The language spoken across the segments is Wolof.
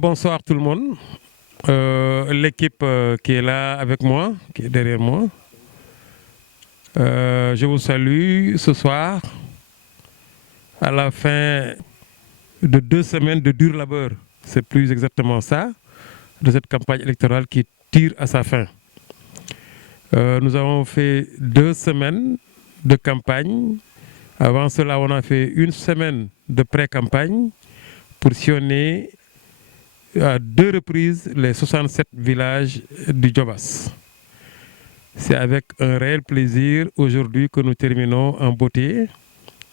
Bonsoir tout le monde. L'équipe qui est là avec moi, qui est derrière moi. Je vous salue ce soir à la fin de 2 semaines de dur labeur. C'est plus exactement ça, de cette campagne électorale qui tire à sa fin. Nous avons fait 2 semaines de campagne. Avant cela, on a fait 1 semaine de pré-campagne pour sillonner à 2 reprises les 67 villages du Djobas. C'est avec un réel plaisir aujourd'hui que nous terminons en beauté.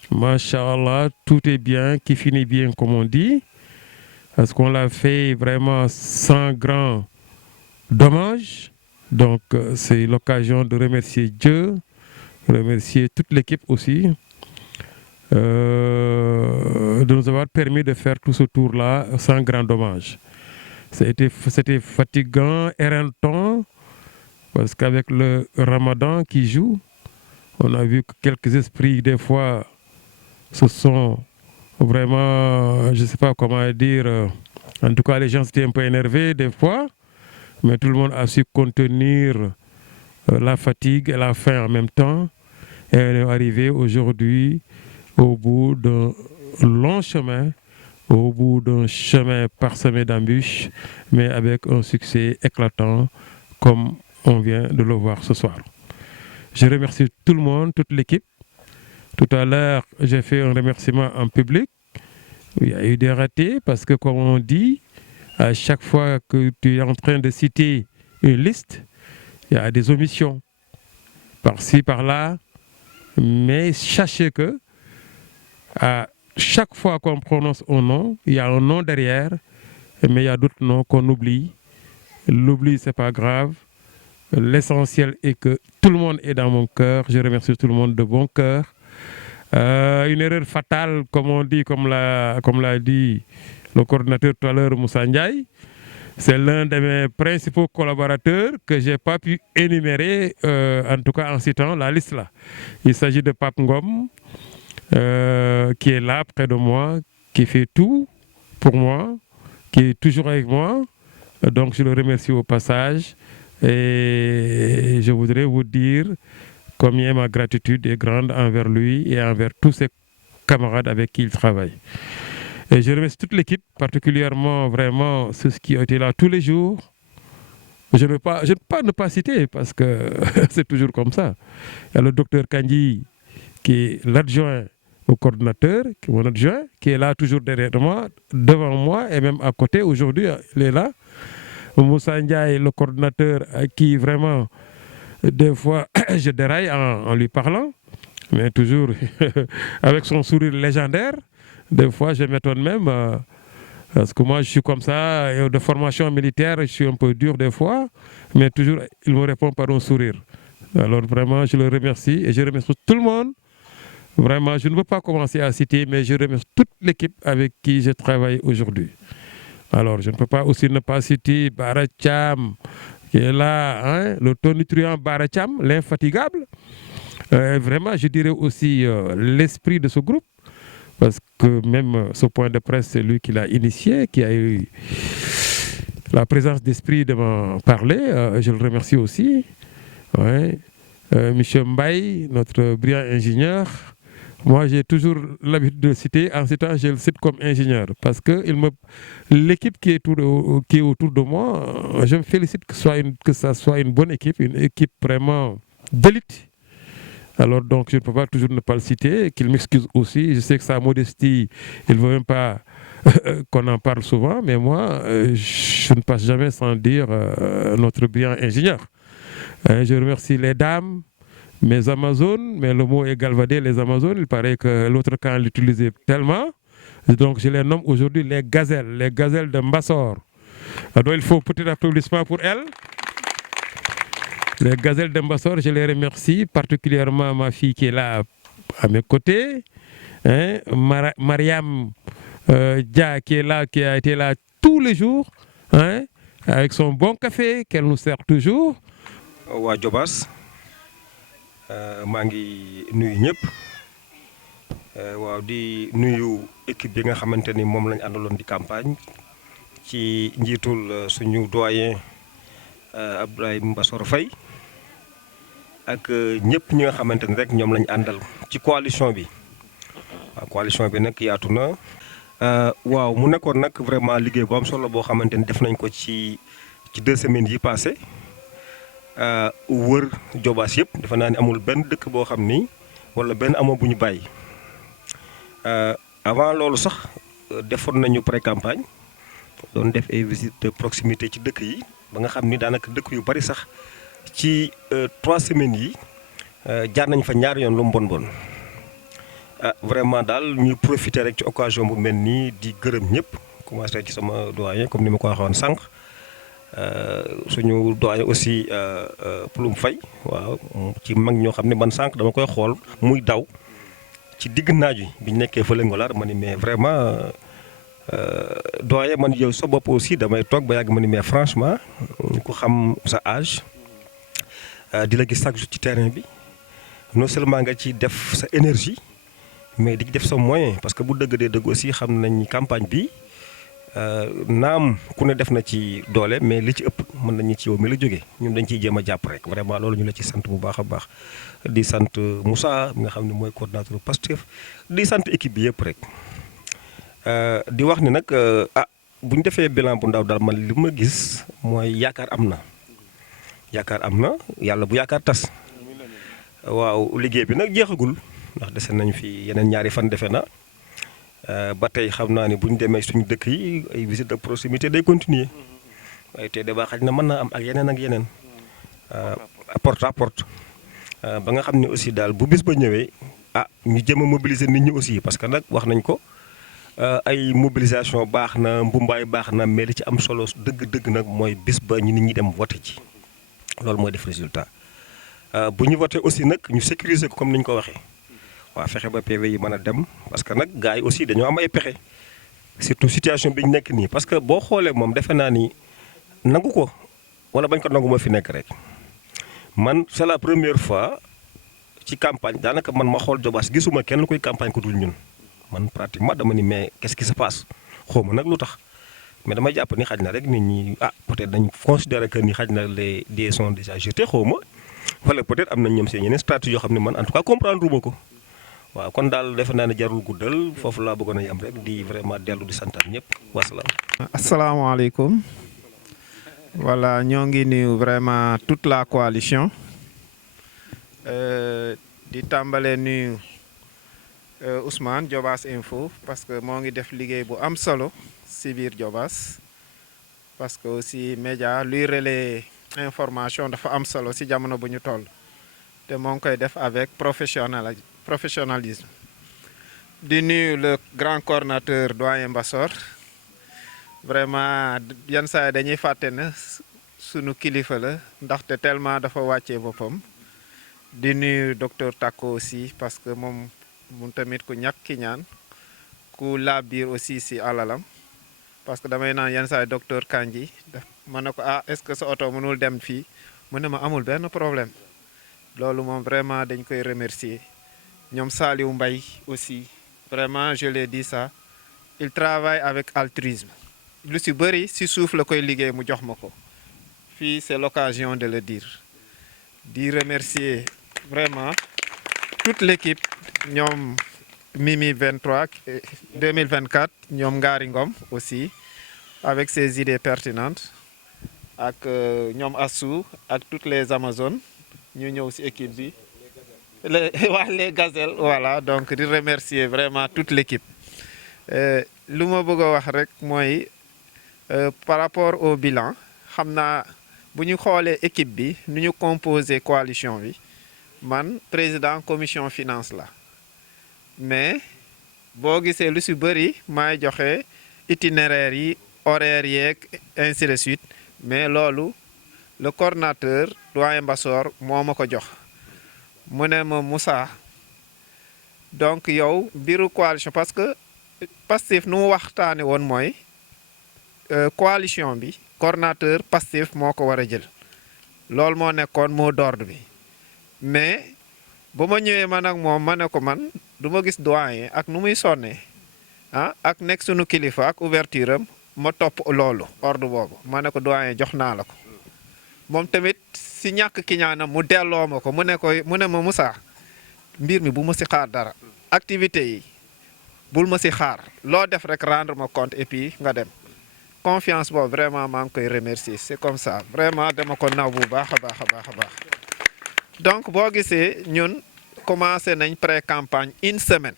Masha'Allah, tout est bien, qui finit bien comme on dit. Parce qu'on l'a fait vraiment sans grand dommage. Donc c'est l'occasion de remercier Dieu, remercier toute l'équipe aussi, de nous avoir permis de faire tout ce tour-là sans grand dommage. C'était fatigant, éreintant, parce qu'avec le Ramadan qui joue, on a vu que quelques esprits, des fois, se sont vraiment, je ne sais pas comment dire, en tout cas, les gens étaient un peu énervés des fois, mais tout le monde a su contenir la fatigue et la faim en même temps. Et on est arrivé aujourd'hui au bout d'un long chemin, au bout d'un chemin parsemé d'embûches, mais avec un succès éclatant, comme on vient de le voir ce soir. Je remercie tout le monde, toute l'équipe. Tout à l'heure, j'ai fait un remerciement en public. Il y a eu des ratés parce que, comme on dit, à chaque fois que tu es en train de citer une liste, il y a des omissions par-ci, par-là. Mais sachez que à chaque fois qu'on prononce un nom, il y a un nom derrière, mais il y a d'autres noms qu'on oublie. L'oubli, ce n'est pas grave. L'essentiel est que tout le monde est dans mon cœur. Je remercie tout le monde de bon cœur. Une erreur fatale, comme on dit, comme l'a dit le coordinateur tout à l'heure, Moussa Ndiaye. C'est l'un de mes principaux collaborateurs que je n'ai pas pu énumérer, en tout cas en citant la liste là. Il s'agit de Pape Ngom, qui est là près de moi, qui fait tout pour moi, qui est toujours avec moi. Donc je le remercie au passage et je voudrais vous dire combien ma gratitude est grande envers lui et envers tous ses camarades avec qui il travaille. Et je remercie toute l'équipe, particulièrement vraiment ceux qui ont été là tous les jours. Je ne peux pas ne pas citer parce que c'est toujours comme ça. Il y a le docteur Kandji qui est l'adjoint au coordinateur, qui est mon adjoint, qui est là toujours derrière moi, devant moi et même à côté. Aujourd'hui, il est là. Moussa Ndiaye, le coordinateur, à qui vraiment, des fois, je déraille en lui parlant, mais toujours avec son sourire légendaire. Des fois, je m'étonne même, parce que moi, je suis comme ça, et de formation militaire, je suis un peu dur des fois, mais toujours, il me répond par un sourire. Alors vraiment, je le remercie et je remercie tout le monde. Vraiment, je ne veux pas commencer à citer, mais je remercie toute l'équipe avec qui je travaille aujourd'hui. Alors, je ne peux pas aussi ne pas citer Baracham, qui est là, hein, le tonitruant Baracham, l'infatigable. Vraiment, je dirais aussi l'esprit de ce groupe, parce que même ce point de presse, c'est lui qui l'a initié, qui a eu la présence d'esprit de m'en parler. Je le remercie aussi. Ouais. Michel Mbaye, notre brillant ingénieur. Moi, j'ai toujours l'habitude de le citer. En citant, je le cite comme ingénieur. Parce que l'équipe qui est autour de moi, je me félicite que ça soit une bonne équipe, une équipe vraiment d'élite. Alors, donc, je ne peux pas toujours ne pas le citer, qu'il m'excuse aussi. Je sais que sa modestie, il ne veut même pas qu'on en parle souvent, mais moi, je ne passe jamais sans dire notre brillant ingénieur. Je remercie les dames, mes Amazones, mais le mot est galvaudé, les Amazones, il paraît que l'autre camp l'utilisait tellement. Donc je les nomme aujourd'hui les gazelles de Mbassor. Alors il faut petit applaudissement pour elles. Les gazelles de Mbassor, je les remercie, particulièrement ma fille qui est là à mes côtés, hein, Mariam Dia qui est là, qui a été là tous les jours, hein, avec son bon café qu'elle nous sert toujours. Waa Djobas maa ngi nuyu ñëpp waaw di nuyu équipe bi nga xamante ni moom lañ àndaloon di campagne ci njiitul suñu doyen Abdoulaye Mbassor Faye ak ñëpp ñi nga xamante ni rek ñoom lañ àndal ci coalition bi. waaw coalition bi nag yaatu na. waaw mu nekkoon nag vraiment liggéey bu am solo boo xamante ni def nañ ko ci 2 semaines yi passé wër Diobass yëpp defe naa ni amul benn dëkk boo xam ni wala benn amoo bu ñu bàyyi. avant loolu sax defoon nañu pré-campagne doon def ay visite de proximité ci dëkk yi ba nga xam ni daanaka dëkk yu bari sax ci 3 semaines yi jaar nañ fa ñaari yoon lu mu bon bon. vraiment daal ñuy profiter rek ci occasion bu mel nii di gërëm ñëpp commencé ci sama doyen comme ni ma ko waxoon sànq suñu doyen aussi Ploum Faye waaw ci mag ñoo xam ne man sànq dama koy xool muy daw ci digg naaj wi bi ñu nekkee fële Ngolaar ma ni mais vraiment doyen man yow sa bopp aussi damay toog ba yàgg ma ni mais franchement ku xam sa âge di la gis chaque jour ci terrain bi non seulement nga ci def sa énergie. mais di ci def sa moyen parce que bu dëgg dee dëgg aussi xam nañ campagne bi naam ku ne def na ci doole mais li ci ëpp mën nañu ci yow mi la jógee ñun dañ ciy jéem a jàpp rek vraiment loolu ñu la ci sant bu baax a baax di sant Moussa mi nga xam ne mooy coordonnateur Pastef di sant équipe bi yëpp rek di wax ni nag bu ñu defee bilan bu ndaw daal man li ma gis mooy yaakaar am na yàlla bu yaakaar tas waaw liggéey bi nag jeexagul. ndax dese nañu fi yeneen ñaari fan defe na ba tey xam naa ni bu ñu demee suñu dëkk yi ay visite de proximité day continuer waaye tey débat xaj na mën naa am ak yeneen porte à porte ba nga xam ne aussi daal bu bis ba ñëwee ñu jëm a mobiliser nit ñi aussi parce que nag wax nañ ko ay mobilisation baax na mbumbaay baax na mais li ci am solo dëgg-dëgg nag mooy bis ba ñu nit ñi dem voté ci loolu mooy def résultat bu ñu voté aussi nag ñu sécuriser ko comme ni ñu ko waxee. waaw fexe ba PV yi mën a dem parce que nag gars yi aussi dañoo am ay pexe surtout situation bi ñu nekk nii parce que boo xoolee moom defe naa ni nangu ko wala bañ ko nangu ma fi nekk rek man c'est la première fois ci campagne daanaka man ma xool Diobass gisuma kenn kuy campagne ku dul ñun man pratiquement dama ni mais qu'est-ce qui se passe xaw ma nag lu tax mais damay jàpp ni xaj na rek nit ñi peut-être dañ considérer que ni xaj na les dés sont déjà jetés xaw ma wala peut-être am nañ ñoom seen yeneen stratégie yoo xam ne man en tout cas comprendre uma ko. waaw kon daal defe naa ne jarul guddal foofu laa bëggoon a yam rek di vraiment dellu di santaan ñëpp wasalaam. asalaamaaleykum voilà ñoo ngi nuyu vraiment toute la coalition di tàmbalee nuyu Ousmane Diobass Info parce que moo ngi def liggéey bu am solo si biir Diobass parce que aussi média luy relais information dafa am solo si jamono bu ñu toll te moo ngi koy def avec professionnalisme di nuyu le grand coordonnateur doyen Mbassor vraiment yenn saa yi dañuy fàtte na sunu kilifa la ndaxte tellement dafa wàccee boppam di nuyu docteur Tako aussi parce que moom tamit ku ñàkk ki ñaan ku laa biir aussi si alalam parce que damay naan yenn saa yi docteur Kandji ma ne ko est-ce que sa oto mënul dem fii mu ne ma amul benn problème loolu moom vraiment dañ koy remercier ñoom Saliou Mbaye aussi vraiment je l'ai dit ça il travaille avec altruisme lu si bëri si suuf la koy liggéey mu jox ma ko fii c'est l'occasion de le dire di remercier vraiment toute l'équipe ñoom Mimi 2024 ñoom Ngari Ngom aussi avec ses idées pertinentes ak ñoom Assou ak toutes les Amazones ñu ñëw si équipe bi les gazelles voilà donc di remercier vraiment toute l'équipe lu ma bëgg a wax rek mooy par rapport au bilan xam naa bu ñu xoolee équipe bi nu ñu composé coalition bi man président commission finance la mais boo gisee lu si bëri maay joxe itinéraire yi horaire yeeg ainsi de suite mais loolu le coordonnateur doyen Mbassor moo ma ko jox mu ne ma Moussa donc yow mbiru coalition parce que Pastef nu mu waxtaane woon mooy coalition bi coordonnateur Pastef moo ko war a jël loolu moo nekkoon mot d'ordre bi mais ba ma ñëwee man ak moom ma ne ko man du ma gis doyen ak nu muy sonnee ak nekk sunu kilifa ak ouverture am ma topp loolu ordre boobu ma ne ko doyen jox naa la ko moom tamit si ñàkk ki ñaanam mu delloo ma ko mu ne ma Moussa mbir mi bu ma si xaar dara activité yi bul ma si xaar loo def rek rendre ma compte et puis nga dem confiance boobu vraiment maa ngi koy remercier c'est comme ça vraiment dama ko naw bu baax a baax a baax a baax donc boo gisee ñun commencé nañ pré-campagne une semaine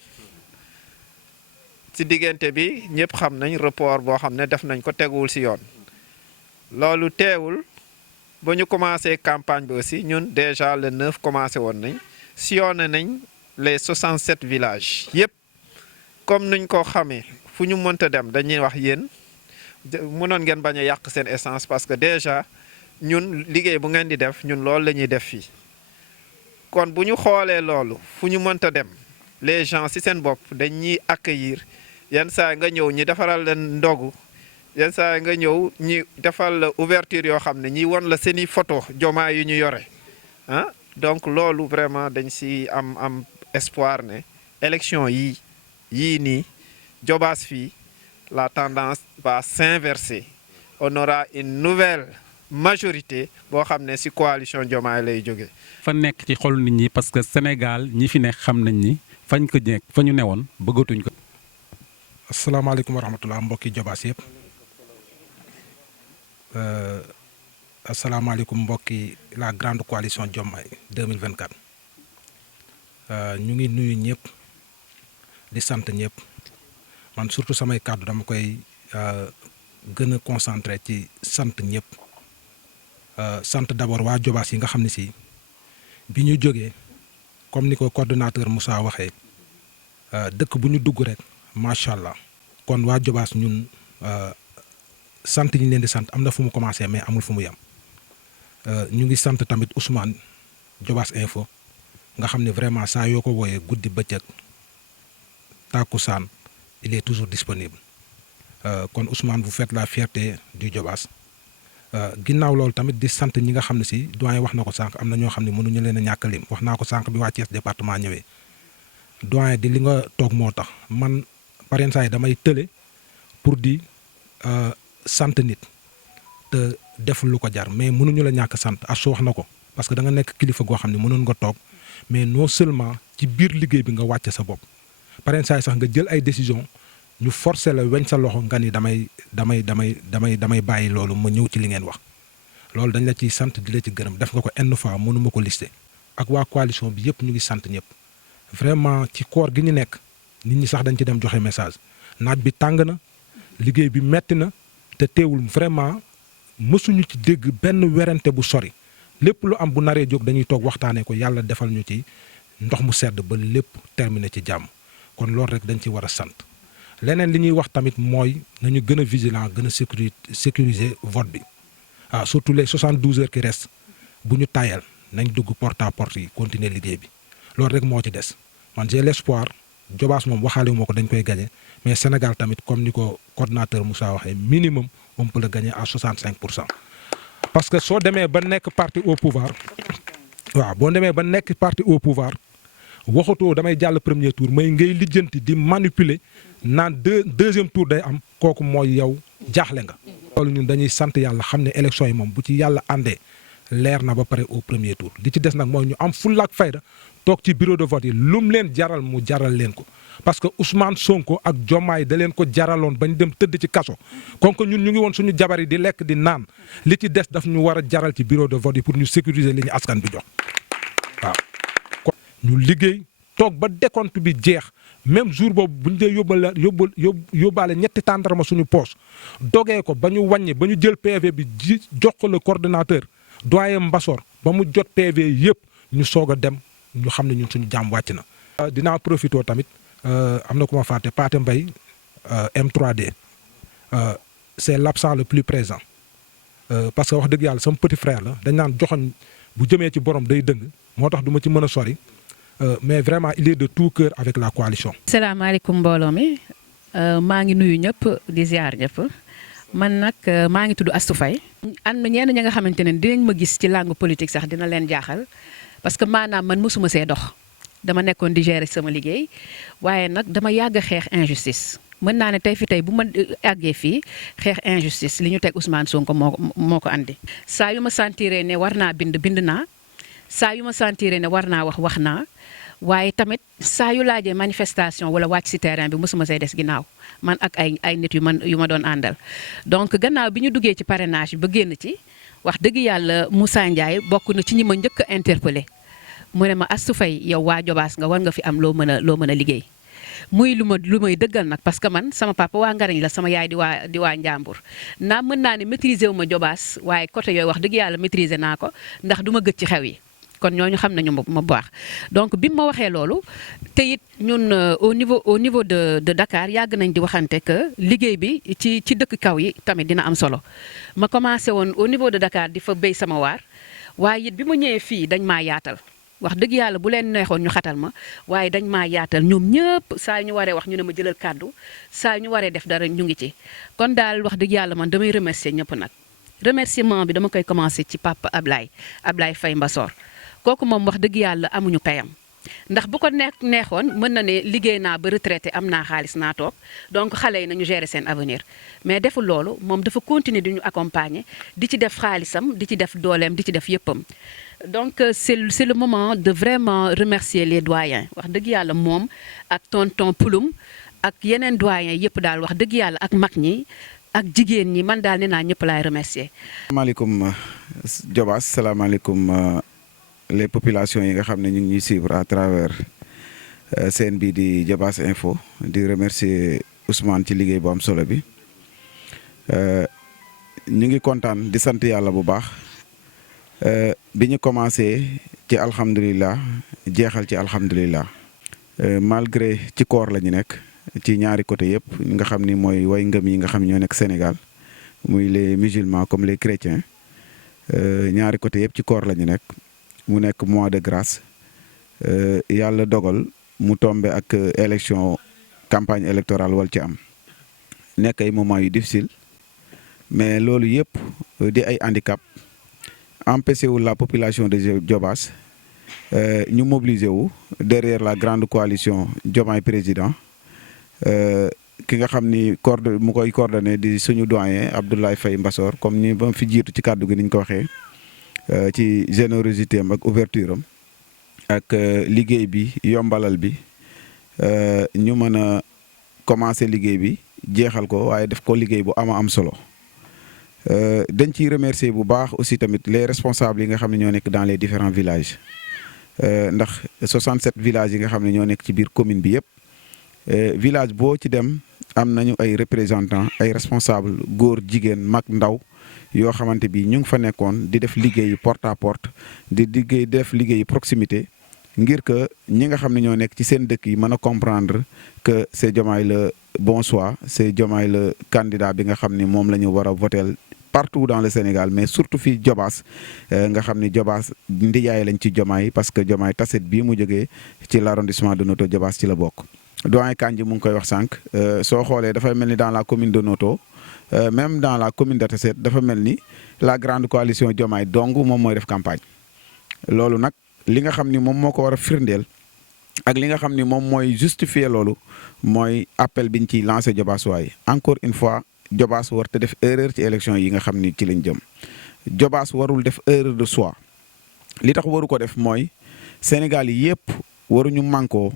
ci diggante bi ñëpp xam nañ report boo xam ne def nañ ko teguwul ci yoon loolu teewul ba ñu commencé campagne bi aussi ñun déjà le 9 commencé woon nañ sillonné nañ les 67 villages yëpp comme nuñ ko xamee fu ñu mënta dem dañuy wax yéen mënoon ngeen bañ a yàq seen essence parce que déjà ñun liggéey bu ngeen di def ñun loolu la ñuy def fii kon bu ñu xoolee loolu fu ñu mënta dem les gens ci seen bopp dañuy accueillir yenn saa nga ñëw ñi defaral leen ndogu yenn saa nga ñëw ñi defal la ouverture yoo xam ne ñi won la seeni photo jomaa yu ñu yore donc loolu vraiment dañ ci am espoir ne élection yii nii Diobass fii la tendance va s'inverser on aura une nouvelle majorité boo xam ne ci coalition Diomaye lay jóge fa nekk ci xolu nit ñi parce que Sénégal ñi fi nekk xam nañ ni fañ ko nekk fa ñu newoon bëggatuñ ko. asalaamaaleykum wa rahmatulah mbokki Diobass yëpp asalaamaaleykum mbokki la grande coalition Diomaye 2024 ñu ngi nuyu ñëpp di sant ñëpp man surtout samay kàddu dama koy gën a concentré ci sant ñëpp sant d'abord waa Diobass yi nga xam ne si bi ñu jógee comme ni ko coordonnateur Moussa waxee dëkk bu ñu dugg rek macha allah kon waa Diobass ñun sant yi ñu leen di sant am na fu mu commencé mais amul fu mu yem ñu ngi sant tamit Ousmane Diobass Info nga xam ne vraiment saa yoo ko wooyee guddi bëccëg tàkkusaan il est toujours disponible kon Ousmane vous faites la fierté du Diobass ginnaaw loolu tamit di sant ñi nga xam ne si doyen wax na ko sànq am na ñoo xam ne mënuñu leen a ñàkk lim wax naa ko sànq bi waa Thiès département ñëwee doyen di li nga toog moo tax man pareen saa yi damay tële pour di sant nit te deful lu ko jar mais mënuñu la ñàkk sant asu wax na ko parce que da nga nekk kilifa goo xam ne mënoon nga toog mais non seulement ci biir liggéey bi nga wàcce sa bopp pareen saa yi sax nga jël ay décision ñu forcé la weñ sa loxo nga ni damay bàyyi loolu ma ñëw ci li ngeen wax loolu dañ la ciy sant di la ci gërëm def nga ko une fois mënuma ko lister ak waa coalition bi yëpp ñu ngi sant ñëpp vraiment ci koor gi ñu nekk nit ñi sax dañ ci dem joxe message naaj bi tàng na liggéey bi metti na te teewul vraiment mësuñu ci dégg benn werante bu sori lépp lu am bu naree jóg dañuy toog waxtaanee ko yàlla defal ñu ci ndox mu sedd ba lépp terminé ci jàmm kon loolu rek dañ ci war a sant leneen li ñuy wax tamit mooy nañu gën a vigilant gën a sécuriser vote bi surtout les 72 heures qui restent bu ñu tayal nañ dugg porte à porte yi continuer liggéey bi loolu rek moo ci des man j'ai l'espoir Diobass moom waxaale wu ma ko dañ koy gagner mais Sénégal tamit comme ni ko coordonnateur Moussa waxee minimum on peut le gagner à 65%. parce que soo demee ba nekk parti au pouvoir boo demee ba nekk parti au pouvoir waxatoo damay jàll premier tour may ngay lijjanti di manipuler naan deuxième tour day am kooku mooy yow jaaxle nga. loolu ñun dañuy sant yàlla xam ne élection yi moom bu ci yàlla àndee leer na ba pare au premier tour li ci des nag mooy ñu am fulla ak fayda toog ci bureau de vote yi lum leen jaral mu jaral leen ko parce que Ousmane Sonko ak Diomaye da leen ko jaraloon bañ dem tëdd ci kaso kon que ñun ñu ngi woon suñu jabar yi di lekk di naan li ci des daf ñu war a jaral ci bureau de vote yi pour ñu sécuriser li ñu askan bi jox waaw. ñu liggéey toog ba décompte bi jeex même jour boobu bu ñu dee yóbbaale ñetti tàndarma suñu poche dogee ko ba ñu wàññi ba ñu jël PV bi jox ko le coordonnateur doyen Mbassor ba mu jot PV yëpp ñu soog a dem ñu xam ne ñun suñu jàmm wàcc na. dinaa profité tamit am na ku ma fàtte Pathé Mbaye M3D c'est l'absent le plus présent parce que wax dëgg yàlla sama petit frère la dañ naan joxoñ bu jëmee ci borom day dëng moo tax du ma ci mën a sori. mais vraiment il est de tout cœur avec la coalition. salaamaaleykum mbooloo mi maa ngi nuyu ñëpp di ziar ñëpp man nag maa ngi tudd Astou Faye. am na ñenn ñi nga xamante ne dinañ ma gis ci langue politique sax dina leen jaaxal parce que maanaam man mosuma see dox dama nekkoon di gérer sama liggéey waaye nag dama yàgg a xeex injustice mën naa ne tey fi tey bu ma àggee fii xeex injustice li ñu teg Ousmane Sonko moo ko andi. saa yu ma sentiree ne war naa bind naa saa yu ma sentiree ne war naa wax naa waaye tamit saa yu laajee manifestation wala wàcc ci terrain bi mosuma say des ginnaaw man ak ay nit yu ma doon àndal. donc gannaaw bi ñu duggee ci parrainage bi ba génn ci wax dëgg yàlla Moussa Ndiaye bokk na ci ñi ma njëkk a interpellé mu ne ma Astou Faye yow waa Jobaas nga war nga fi am loo mën a liggéey. muy lu may dëggal nag parce que man sama papa waa Ngarañ la sama yaay di waa Njàmbur naa mën naa ne maîtriser wu ma Jobaas waaye côté yooyu wax dëgg yàlla maîtriser naa ko ndax du ma gëj ci xew yi kon ñooñu xam nañu ma bu baax. donc bi ma waxee loolu te it ñun au niveau de Dakar yàgg nañ di waxante que liggéey bi ci dëkk kaw yi tamit dina am solo ma commencé woon au niveau de Dakar di fa béy sama waar waaye it bi ma ñëwee fii dañ maa yaatal. wax dëgg yàlla bu leen neexoon ñu xatal ma waaye dañ maa yaatal ñoom ñëpp saa ñu waree wax ñu ne ma jëlal kàddu saa ñu waree def dara ñu ngi ci kon daal wax dëgg yàlla man damay remercier ñëpp nag remerciement bi dama koy commencer ci papa Ablaye Faye Mbassor kooku moom wax dëgg yàlla amuñu payam ndax bu ko neexoon mën na ne liggéey naa ba retraité am naa xaalis naa toog donc xale yi nañu gérer seen avenir mais deful loolu moom dafa continuer di ñu accompagner di ci def xaalisam di ci def dooleem di ci def yëppam. donc c'est le moment de vraiment remercier les doyens wax dëgg yàlla moom ak tonton Pulum ak yeneen doyens yëpp daal wax dëgg yàlla ak mag ñi ak jigéen ñi man daal nee naa ñëpp laay remercier. salaamaaleykum Jobaas salaamaaleykum les populations yi nga xam ne ñu ngi ñuy suivre à travers seen bii di Jobaas Info di remercier Ousmane ci liggéey bu am solo bi ñu ngi kontaan di sant yàlla bu baax. bi ñu commencé ci alhamdulilah jeexal ci alhamdulilah malgré ci koor la ñu nekk ci ñaari côté yëpp nga xam ni mooy way ngëm yi nga xam ne ñoo nekk Sénégal muy les musulmans comme les chrétiens ñaari côté yëpp ci koor la ñu nekk mu nekk mois de grâce yàlla dogal mu tombe ak élection campagne électorale wal ci am nekk ay moments yu difficile mais loolu yëpp di ay handicap empêché wu la population de Jobaas ñu mobiliser wu derrière la grande coalition Diomaye président ki nga xam ni mu koy coordonné di suñu doyen Abdoulaye Faye Mbassor comme ni ba fi jiitu ci kàddu gi ni ñu ko waxee ci générosité am ak ouverture am ak liggéey bi yombalal bi ñu mën a commencer liggéey bi jeexal ko waaye def ko liggéey bu am solo. dañ ciy remercier bu baax aussi tamit les responsables yi nga xam ne ñoo nekk dans les différents villages ndax 67 villages yi nga xam ne ñoo nekk ci biir commune bi yëpp village boo ci dem am nañu ay représentants ay responsables góor jigéen mag ndaw yoo xamante bi ñu ngi fa nekkoon di def liggéeyu porte à porte di def liggéeyu proximité ngir que ñi nga xam ne ñoo nekk ci seen dëkk yi mën a comprendre que c'est Diomaye le bon choix c'est Diomaye le candidat bi nga xam ni moom la ñu war a voter partout dans le Sénégal mais surtout fii Jobaas nga xam ni Jobaas ndijaay lañ ci Diomaye parce que Diomaye taset bii mu jógee ci l'arrondissement de Noto Jobaas ci la bokk. doyen Kandji mu ngi koy wax sànq soo xoolee dafay mel ni dans la commune de Noto même dans la commune de Tasset dafa mel ni la grande coalition Diomaye dong moom mooy def campagne loolu nag li nga xam ni moom moo ko war a firndeel ak li nga xam ni moom mooy justifier loolu mooy appel biñ ciy lancé Jobaas waaye encore une fois. Jobaas war te def erreur ci élection yi nga xam ni ci lañ jëm Jobaas warul def erreur de choix li tax waru ko def mooy Sénégal yi yëpp waruñu mànkoo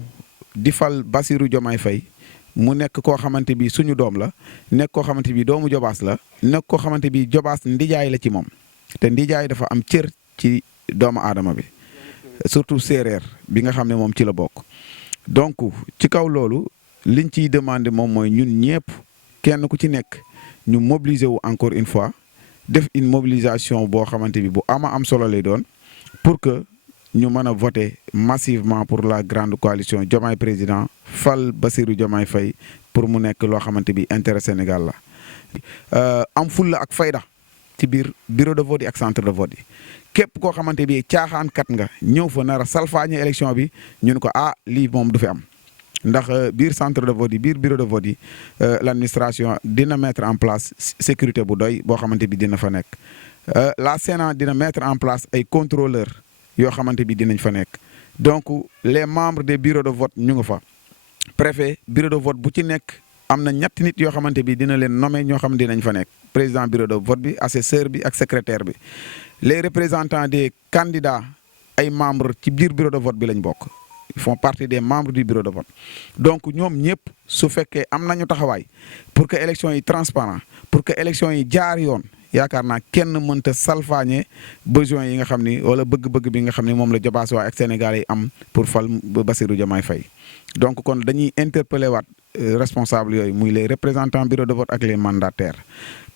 di fal Bassirou Diomaye Faye mu nekk koo xamante bi suñu doom la nekk koo xamante bi doomu Jobaas la nekk koo xamante bi Jobaas ndijaay la ci moom te ndijaay dafa am cër ci doomu aadama bi surtout séeréer bi nga xam ne moom ci la bokk donc ci kaw loolu liñ ciy demandé moom mooy ñun ñëpp kenn ku ci nekk ñu mobiliser wu encore une fois def une mobilisation boo xamante bi bu am solo lay doon pour que ñu mën a voter massivement pour la grande coalition Diomaye président fal Bassirou Diomaye Faye pour mu nekk loo xamante bi intérêt Sénégal la am fulla ak fayda ci biir bureau de vote yi ak centre de vote yi képp koo xamante bi caaxaankat nga ñëw fa nar a salfaañe élection bi ñun ko lii moom du fi am ndax biir centre de vote yi biir bureau de vote yi l'administration dina mettre en place sécurité bu doy boo xamante bi dina fa nekk la Sénat dina mettre en place ay contrôleurs yoo xamante bi dinañ fa nekk donc les membres des bureaux de vote ñu nga fa préfet bureau de vote bu ci nekk am na ñetti nit yoo xamante bi dina leen nommer ñoo xam dinañ fa nekk président bureau de vote bi assesseur bi ak secrétaire bi les représentants des candidats ay membres ci biir bureau de vote bi lañ bokk ils font partie des membres du bureau de vote donc ñoom ñëpp su fekkee am nañu taxawaay pour que élection yi transparent pour que élection yi jaar yoon yaakaar naa kenn mënta salfaañe besoin yi nga xam ni wala bëgg-bëgg bi nga xam ni moom la Diobass waa ak Sénégal yi am pour fal Bassirou Diomaye Faye donc kon dañuy interpeller waat responsable yooyu muy les représentants bureau de vote ak les mandataires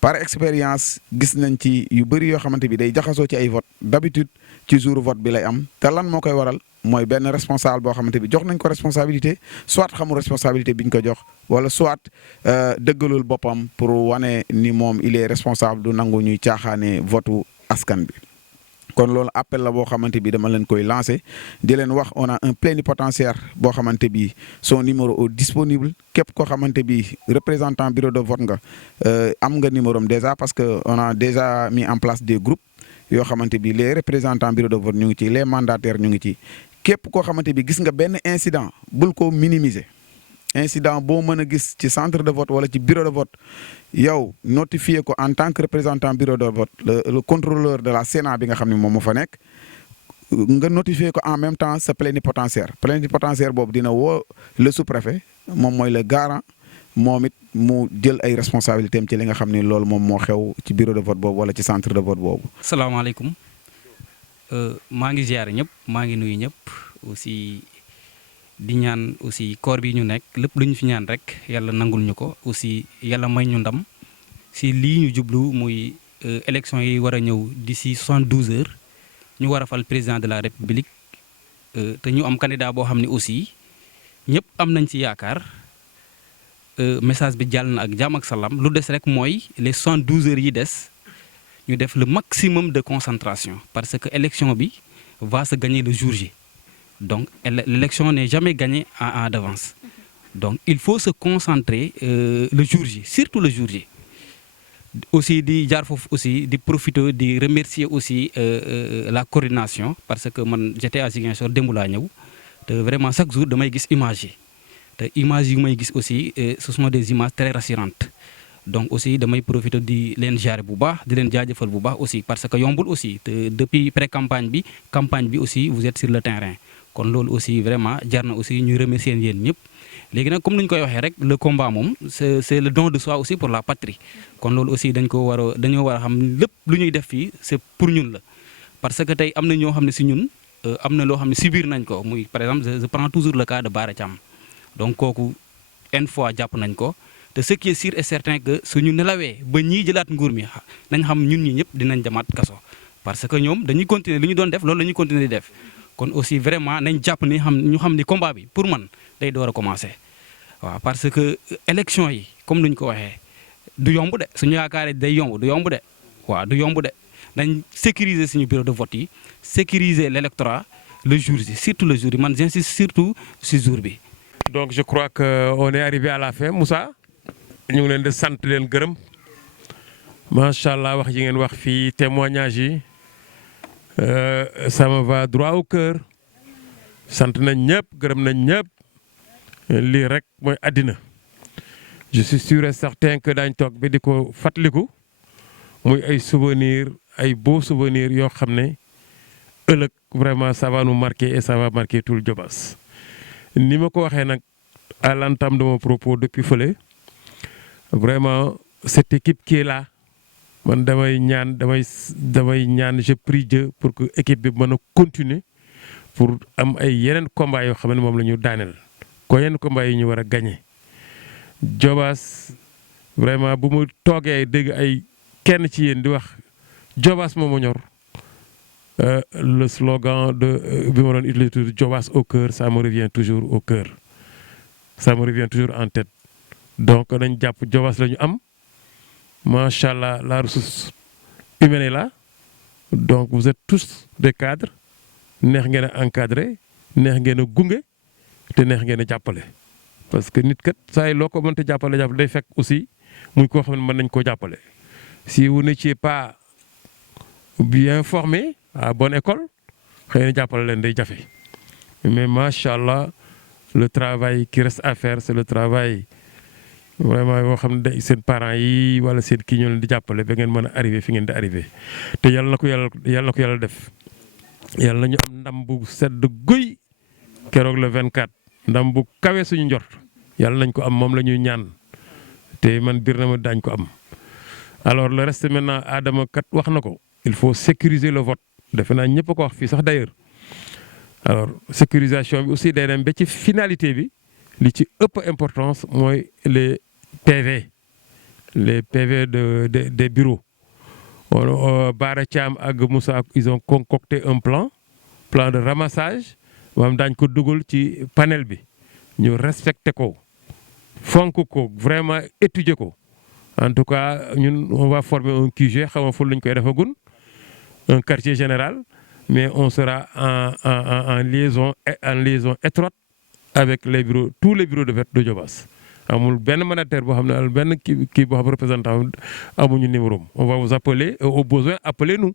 par expérience gis nañ ci yu bëri yoo xamante bi day jaxasoo ci ay vote d'habitude ci jour vote bi lay am te lan moo koy waral mooy benn responsable boo xamante bi jox nañ ko responsabilité soit xamul responsabilité bi ñu ko jox wala soit dëggalul boppam pour wane ni moom il est responsable du nangu ñuy caaxaane votu askan bi kon loolu appel la boo xamante bi dama leen koy lancé di leen wax on a un plénipotentiaire boo xamante bi son numéro est disponible képp koo xamante bi représentant bureau de vote nga am nga numéro am déjà parce que on a déjà mis en place des groupes yoo xamante bi les représentants bureau de vote ñu ngi ci les mandataires ñu ngi ci képp koo xamante bi gis nga benn incident bul ko minimiser incident boo mën a gis ci centre de vote wala ci bureau de vote yow notifié ko en tant que représentant bureau de vote le contrôleur de la Sénat bi nga xam ne moom moo fa nekk nga notifié ko en même temps sa plénipotentiaire boobu dina woo le sous-préfet moom mooy le garant moom it mu jël ay responsabilités am ci li nga xam ne loolu moom moo xew ci bureau de vote boobu wala ci centre de vote boobu. salaamaaleykum maa ngi ziare ñëpp maa ngi nuyu ñëpp aussi di ñaan aussi koor bi ñu nekk lépp lu ñu fi ñaan rek yàlla nangul ñu ko aussi yàlla may ñu ndam si lii ñu jublu muy élection yi war a ñëw d'ici 72 heures ñu war a fal président de la république te ñu am candidat boo xam ne aussi ñëpp am nañ ci yaakaar message bi jàll na ak jàmm ak salaam lu des rek mooy les 72 heures yi des ñu def le maximum de concentration parce que élection bi va se gagner le jour J. Donc, l'élection n'est jamais gagnée en d'avance. Donc, il faut se concentrer le jour J, surtout le jour J. Aussi, aussi, de profiter, de remercier aussi la coordination, parce que j'étais à Ziguinchor, vraiment, chaque jour, je me image. Les images que je aussi, ce sont des images très rassurantes. Donc, aussi, je profite de l'enjare de l'enjare aussi, parce que yombul aussi, depuis pré-campagne, campagne aussi, vous êtes sur le terrain. kon loolu aussi vraiment jar na aussi ñu remercier yéen ñëpp léegi nag comme ni ñu koy waxee rek le combat moom c'est le don de soi aussi pour la patrie kon loolu aussi dañoo war a xam lépp lu ñuy def fii c'est pour ñun la parce que tey am na ñoo xam ne si ñun am na loo xam ne subir nañ ko muy par exemple je prends toujours le cas de Bara Thiam donc kooku une fois jàpp nañ ko te ce qui est sûr et certain que suñu nelawee ba ñii jëlaat nguur mi nañ xam ñun ñi ñëpp dinañ demaat kaso parce que ñoom dañuy continuer li ñu doon def loolu la ñuy continuer di def kon aussi vraiment nañ jàpp ni ñu xam ni combat bi pour man day door a commencer waaw parce que élection yi comme nuñ ko waxee du yomb de suñu yaakaaree day yomb du yomb de waaw du yomb de nañ sécuriser suñu bureau de vote yi sécuriser l'électorat le jour ji surtout le jour yi man j'insiste surtout si jour bi. Donc je crois que on est arrivé à la fin Moussa ñu ngi leen di sant leen gërëm macha allah wax yi ngeen wax fii témoignage yi. Ça me va droit au cœur sant nañ ñëpp gërëm nañ ñëpp lii rek mooy àddina je suis sûr et certain que daañ toog bi di ko fàttaliku muy ay souvenirs ay beaux souvenirs yoo xam ne ëllëg vraiment ça va nous marquer et ça va marquer tout le Diobass ni ma ko waxee nag à l'entame de mon propos depuis fële vraiment cette équipe qui est là man damay ñaan je prie Dieu pour que équipe bi mën a continuer pour am ay yeneen combat yoo xam ne moom la ñu daaneel ko yeneen combat yi ñu war a gagner Diobass vraiment bu mu toogee dégg ay kenn ci yéen di wax Diobass moo ma ñor le slogan de bi ma doon utiliser Diobass au cœur ça me revient toujours au cœur ça me revient toujours en tête donc nañ jàpp Diobass la ñu am. Machallah, la ressource humaine est là. Donc vous êtes tous des cadres. Neex ngeen a encadré, neex ngeen a gunge te neex ngeen a jàppale. Parce que nit kat saa yi loo ko mënta jàppale day fekk aussi muy koo xam ne mën nañ koo jàppale. Si vous n'étiez pas bien formé à bonne école xëy na jàppale leen day jafe. mais machallah le travail qui reste à faire c'est le travail vraiment yoo xam ne seen parents yi wala seen kii ñoo leen di jàppale ba ngeen mën a arrivé fi ngeen di arrivé te yàlla na ko yàlla def yàlla nañu am ndam bu sedd guy keroog le 24 ndam bu kawe suñu njort yàlla nañ ko am moom la ñuy ñaan te man biir na ma daañ ko am. alors le reste maintenant Adama kat wax na ko il faut sécuriser le vote defe naa ñëpp a ko wax fii sax d'ailleurs alors sécurisation bi aussi day dem ba ci finalité bi li ci ëpp importance mooy les PV des bureaux. Bara Thiam ak Moussa ils ont concocté un plan de ramassage maanaam daañu ko dugal ci panel bi ñu respecté ko fonk ko vraiment étudier ko en tout cas ñun on va former un QG xam nga fu lañ koy defagun un quartier général mais on sera en liaison étroite avec les bureaux tous les bureaux de vote de Diobass amul benn mandataire boo xam ne benn kii boo xam représentant amuñu numéro on va vous appeler au besoin appelez-nous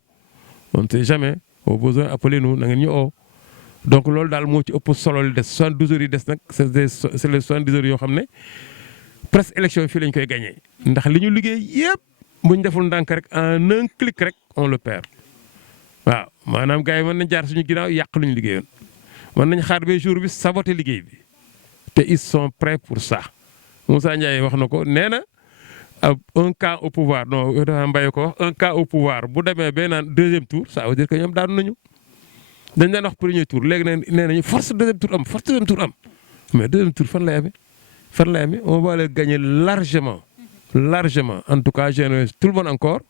on ne sait jamais au besoin appelez-nous na ngeen ñu oo donc loolu daal moo ci ëpp solo li des 72 heures yi des nag c'est les 70 heures yoo xam ne presque élection fii lañ koy gagné ndax li ñu liggéey yëpp bu ñu deful ndànk rek en un clic rek on le perd waaw maanaam gars yi mën nañ jaar suñu ginnaaw yàq lu ñu liggéeyoon mën nañ xaar ba jour bi saboter liggéey bi te ils sont prêts pour ça. Moussa Ndiaye wax na ko nee na un cas au pouvoir non dafa Mbaye ko wax un cas au pouvoir bu demee ba naan deuxième tour ça veut dire que ñoom daanu nañu dañ daan wax premier tour léegi nee nañu force deuxième tour am mais deuxième tour fan lay amee on va le gagner largement en tout cas je tout le monde encore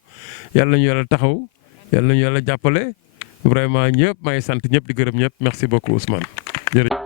yàlla nañu yàlla taxaw yàlla nañu yàlla jàppale vraiment ñëpp maa ngi sant ñëpp di gërëm ñëpp merci beaucoup Ousmane jërëjëf.